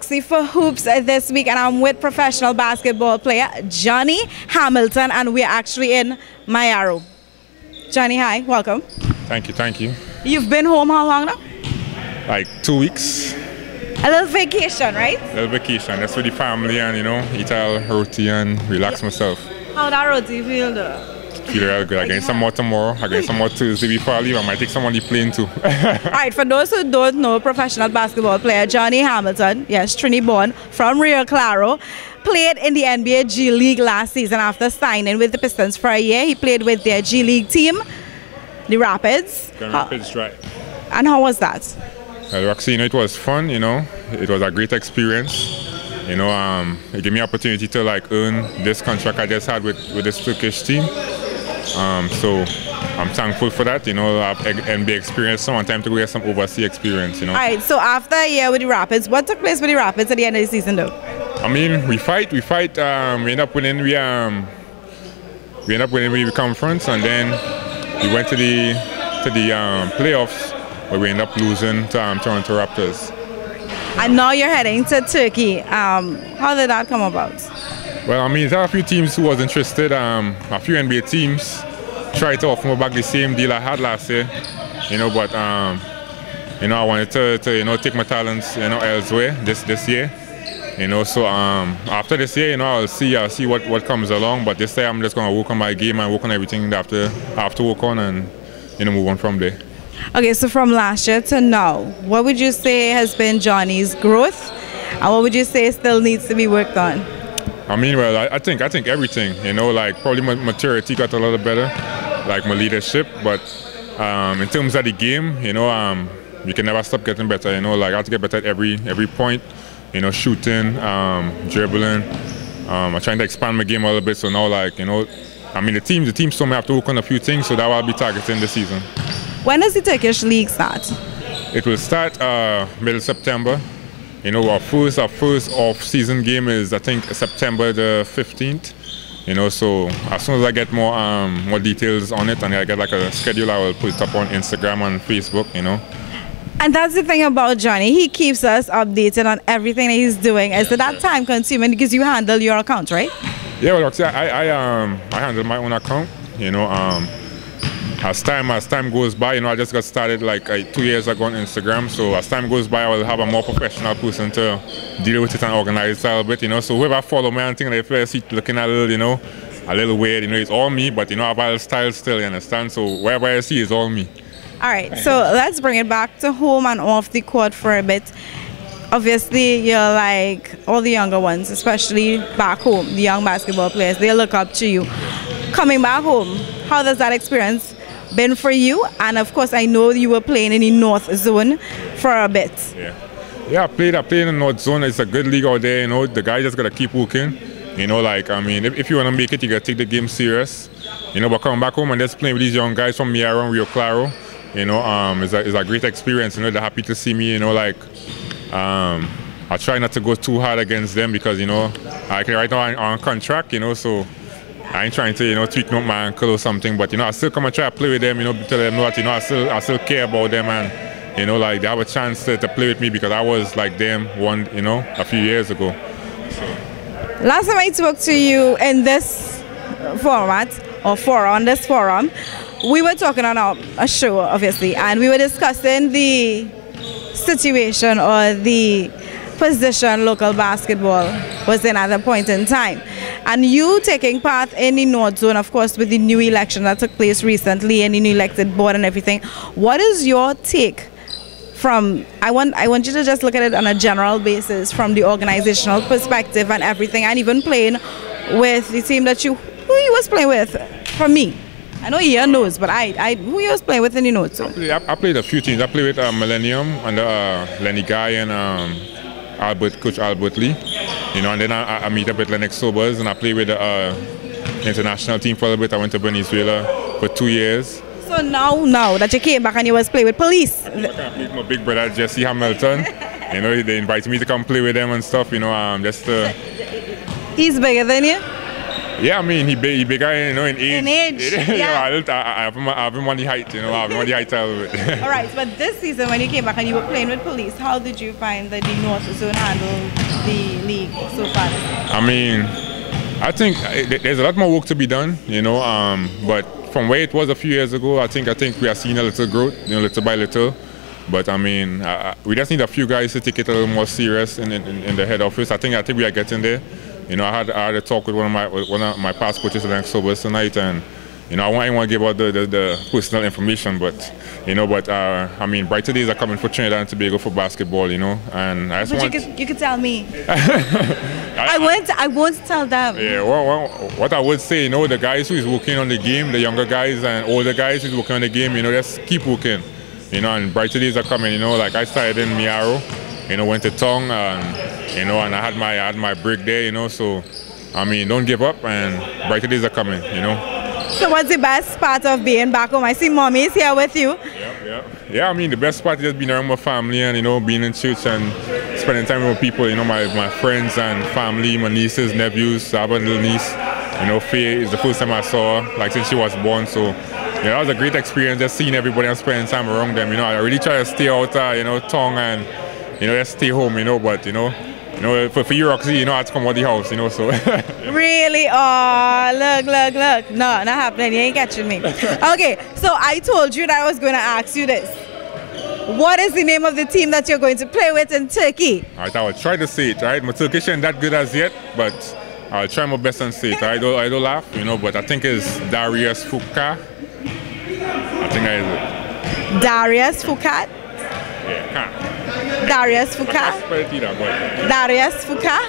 Roxy for Hoops this week, and I'm with professional basketball player Johnny Hamilton, and we're actually in Mayaro. Johnny, hi, welcome. Thank you, thank you. You've been home how long now? Like 2 weeks. A little vacation, right? A little vacation, that's with the family and, you know, eat a roti and relax myself. How that roti feel though? Feel real good. I get some more tomorrow, I get some more Tuesday before I leave. I might take some on the plane too. Alright, for those who don't know, professional basketball player Johnny Hamilton, yes, Trini born from Rio Claro, played in the NBA G League last season after signing with the Pistons for a year. He played with their G League team, the Rapids. The Rapids, right. And how was that? Well, Roxy, you know, it was fun, you know. It was a great experience. You know, it gave me opportunity to like earn this contract I just had with this Turkish team. So I'm thankful for that. You know, I've NBA experience, so one time to go get some overseas experience, you know. All right, so after a year with the Rapids, what took place with the Rapids at the end of the season though? I mean, we fight, we end up winning, we end up winning the conference, and then we went to the playoffs where we end up losing to Toronto Raptors. And now you're heading to Turkey. How did that come about? Well, I mean, there are a few teams who was interested. A few NBA teams tried to offer me back the same deal I had last year, you know. But you know, I wanted to you know, take my talents, you know, elsewhere this year, you know. So after this year, you know, I'll see what comes along. But this year, I'm just gonna work on my game and work on everything that I have to work on, and you know, move on from there. Okay, so from last year to now, what would you say has been Johnny's growth, and what would you say still needs to be worked on? I mean, well, I think everything, you know, like probably my maturity got a little better, like my leadership, but in terms of the game, you know, you can never stop getting better, you know, like I have to get better at every point, you know, shooting, dribbling. I'm trying to expand my game a little bit, so now, like, you know, I mean, the team told me I have to work on a few things, so that will be targeting this season. When does the Turkish league start? It will start middle September. You know, our first off-season game is, I think, September the 15th. You know, so as soon as I get more details on it and I get like a schedule, I will put it up on Instagram and Facebook, you know. And that's the thing about Johnny. He keeps us updated on everything that he's doing. Is that time-consuming because you handle your account, right? Yeah, well, actually, I handle my own account, you know. As time goes by, you know, I just got started like 2 years ago on Instagram. So as time goes by, I will have a more professional person to deal with it and organize it a little bit, you know. So whoever follow me and think they first see looking a little, you know, a little weird, you know, it's all me, but you know, I have a style still, you understand? So wherever I see is all me. All right, so let's bring it back to home and off the court for a bit. Obviously, you're like all the younger ones, especially back home, the young basketball players, they look up to you. Coming back home, how does that experience been for you? And of course, I know you were playing in the North Zone for a bit. Yeah, I played in the North Zone. It's a good league out there, you know. The guy just gotta keep working. You know, like, I mean, if you wanna make it, you gotta take the game serious. You know, but coming back home and just playing with these young guys from Mayaro and Rio Claro, you know, it's a great experience. You know, they're happy to see me, you know, like, I try not to go too hard against them because, you know, right now I'm on contract, you know, so I ain't trying to, you know, tweak out my ankle or something, but, you know, I still come and try to play with them, you know, tell them that, you know, I still care about them, and, you know, like, they have a chance to play with me because I was like them you know, a few years ago. Last time I spoke to you in this forum, we were talking on a show, obviously, and we were discussing the situation or the position local basketball was in at a point in time. And you taking part in the North Zone, of course, with the new election that took place recently and the new elected board and everything. What is your take from, I want you to just look at it on a general basis from the organizational perspective and everything, and even playing with the team that who you was playing with, for me. I know Ian knows, but who you was playing with in the North Zone? I played a few teams. I played with Millennium under Lenny Guy and Coach Albert Lee, you know, and then I meet up with Lennox Sobers and I play with the international team for a little bit. I went to Venezuela for 2 years. So now that you came back and you was playing with Police? I played with my big brother Jesse Hamilton. You know, they invited me to come play with them and stuff, you know, just He's bigger than you? Yeah, I mean, he bigger, you know, in age. In age, Yeah, yeah. I have him on the height, you know, I have him on the height a little bit. All right, but this season when you came back and you were playing with Police, how did you find that the North Zone handled the league so far? I mean, I think there's a lot more work to be done, you know, but from where it was a few years ago, I think we are seeing a little growth, you know, little by little. But I mean, we just need a few guys to take it a little more serious in the head office. I think we are getting there. You know, I had a talk with one of my past coaches at Sobers tonight, and you know, I want to give out the personal information, but you know, I mean, brighter days are coming for Trinidad and Tobago for basketball, you know, and I just want. You could tell me. I won't tell them. Yeah, well, what I would say, you know, the guys who is working on the game, the younger guys and older guys who's working on the game, you know, just keep working. You know, and brighter days are coming. You know, like I started in Miaro, you know, went to Tong, and you know, and I had my break there. You know, so I mean, don't give up, and brighter days are coming. You know. So, what's the best part of being back home? I see Mommy is here with you. Yeah. I mean, the best part is just being around my family and you know, being in church and spending time with people. You know, my friends and family, my nieces, nephews. I have a little niece. You know, Faye is the first time I saw her, like since she was born. So. Yeah, that was a great experience just seeing everybody and spending time around them. You know, I really try to stay out, you know, Tong and, you know, just stay home, you know, but, you know, for you, Roxy, you know, I had to come out the house, you know, so. Really? Oh, look. No, not happening. You ain't catching me. Okay, so I told you that I was going to ask you this. What is the name of the team that you're going to play with in Turkey? All right, I will try to say it, right? My Turkish ain't that good as yet, but I'll try my best and say it. I don't laugh, you know, but I think it's Darius Foucault. I think that is it. Darius Foucault? Yeah, Darius Foucault? Darius Foucault?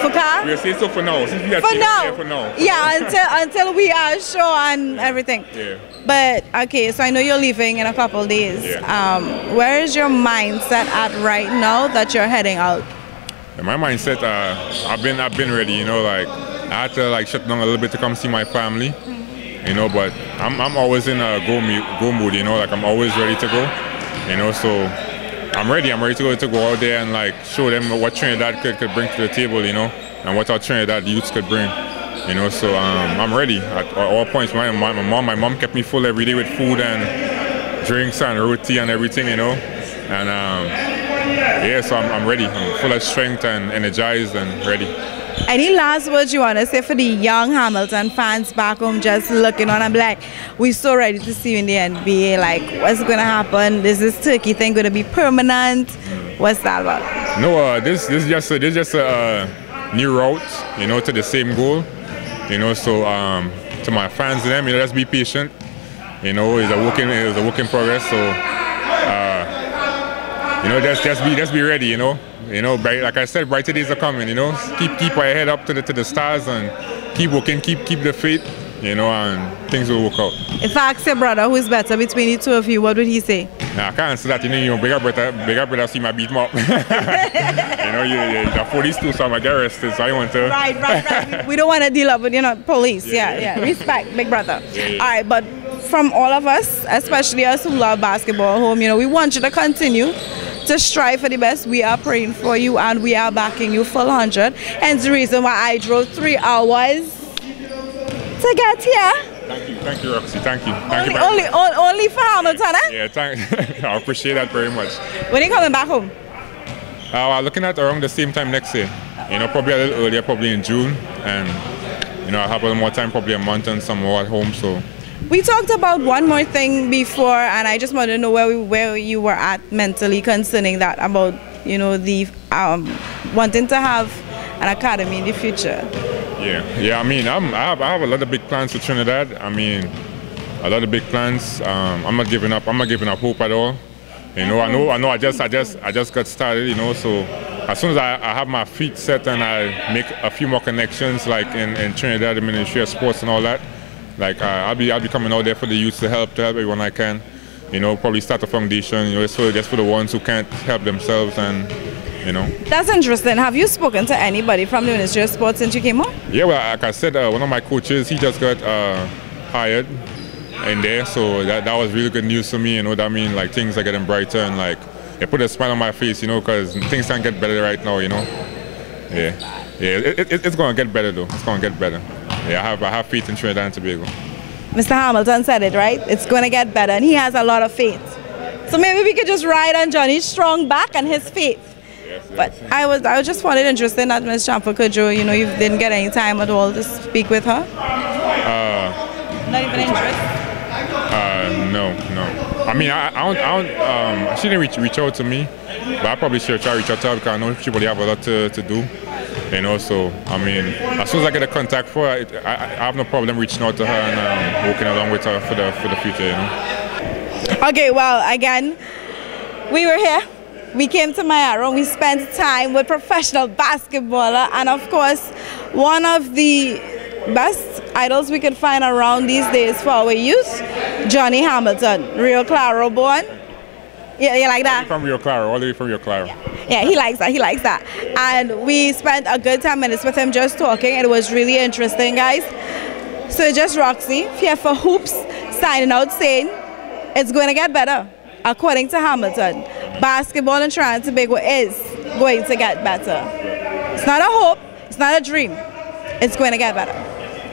Foucault? We'll say so for now. Since we are for now. For now. Yeah, until we are sure and everything. Yeah. But okay, so I know you're leaving in a couple of days. Yeah. Where is your mindset at right now that you're heading out? My mindset, I've been ready. You know, like I had to like shut down a little bit to come see my family. You know, but I'm always in a go mood, you know, like I'm always ready to go, you know, so I'm ready to go out there and like show them what Trinidad could bring to the table, you know, and what our Trinidad youths could bring, you know, so I'm ready at all points. My mom kept me full every day with food and drinks and roti and everything, you know, and yeah, so I'm ready. I'm full of strength and energized and ready. Any last words you want to say for the young Hamilton fans back home just looking on and be like, we're so ready to see you in the NBA, like what's going to happen? Is this Turkey thing going to be permanent? What's that about? No, this is just a new route, you know, to the same goal, you know, so to my fans and them, you know, just be patient, you know, it's a work in progress, so you know, just be ready, you know. You know, like I said, brighter days are coming. You know, keep our head up to the stars and keep working, keep the faith. You know, and things will work out. If I ask your brother who's better between the two of you, what would he say? Nah, I can't answer that. You know, bigger brother see my beat him up. You know, you're 42, so I'm gonna get arrested. So I want to. Right. We don't want to deal up with police. Yeah. Respect, big brother. Yeah. All right, but from all of us, especially us who love basketball at home, you know, we want you to continue to strive for the best. We are praying for you and we are backing you full 100. Hence the reason why I drove 3 hours to get here. Thank you, Roxy. Thank you. Only for Hamilton, eh? Yeah, I appreciate that very much. When are you coming back home? We're looking at around the same time next year. You know, probably a little earlier, probably in June, and you know, I have a little more time, probably a month and some more at home. So. We talked about one more thing before, and I just wanted to know where you were at mentally concerning that, about, you know, the wanting to have an academy in the future. Yeah. I mean, I have a lot of big plans for Trinidad. I mean, a lot of big plans. I'm not giving up. I'm not giving up hope at all. You know, I know. I just got started. You know, so as soon as I have my feet set and I make a few more connections, like in Trinidad, the Ministry of Sports and all that. Like I'll be coming out there for the youth to help everyone I can. You know, probably start a foundation. You know, just for the ones who can't help themselves, and you know. That's interesting. Have you spoken to anybody from the Ministry of Sports since you came home? Yeah, well, like I said, one of my coaches, he just got hired in there, so that was really good news for me. You know, that means like things are getting brighter and like it put a smile on my face. You know, because things can't get better right now. You know. Yeah, it's gonna get better though. It's gonna get better. Yeah, I have faith in Trinidad and Tobago. Mr. Hamilton said it, right? It's going to get better, and he has a lot of faith. So maybe we could just ride on Johnny's strong back and his faith. Yes, but I was just found it interesting that Ms. Champa Cudjoe, you know, you didn't get any time at all to speak with her. Not even interest. No. I mean, she didn't reach out to me, but I probably should try to reach out to her because I know she probably have a lot to do. You know, so I mean, as soon as I get a contact for her, I have no problem reaching out to her and working along with her for the future. You know. Okay, well, again, we were here. We came to Mayaro. We spent time with professional basketballer, and of course, one of the best idols we could find around these days for our youth, Johnny Hamilton, Rio Claro born. Yeah, you like that? From Rio Claro, all the way from Rio Claro. Yeah, he likes that. And we spent a good 10 minutes with him just talking. It was really interesting, guys. So just Roxy, here for Hoops, signing out saying it's going to get better. According to Hamilton, basketball in Trinidad and Tobago is going to get better. It's not a hope, it's not a dream. It's going to get better.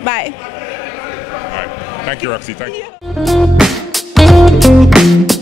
Bye. All right. Thank you, Roxy. Thank you.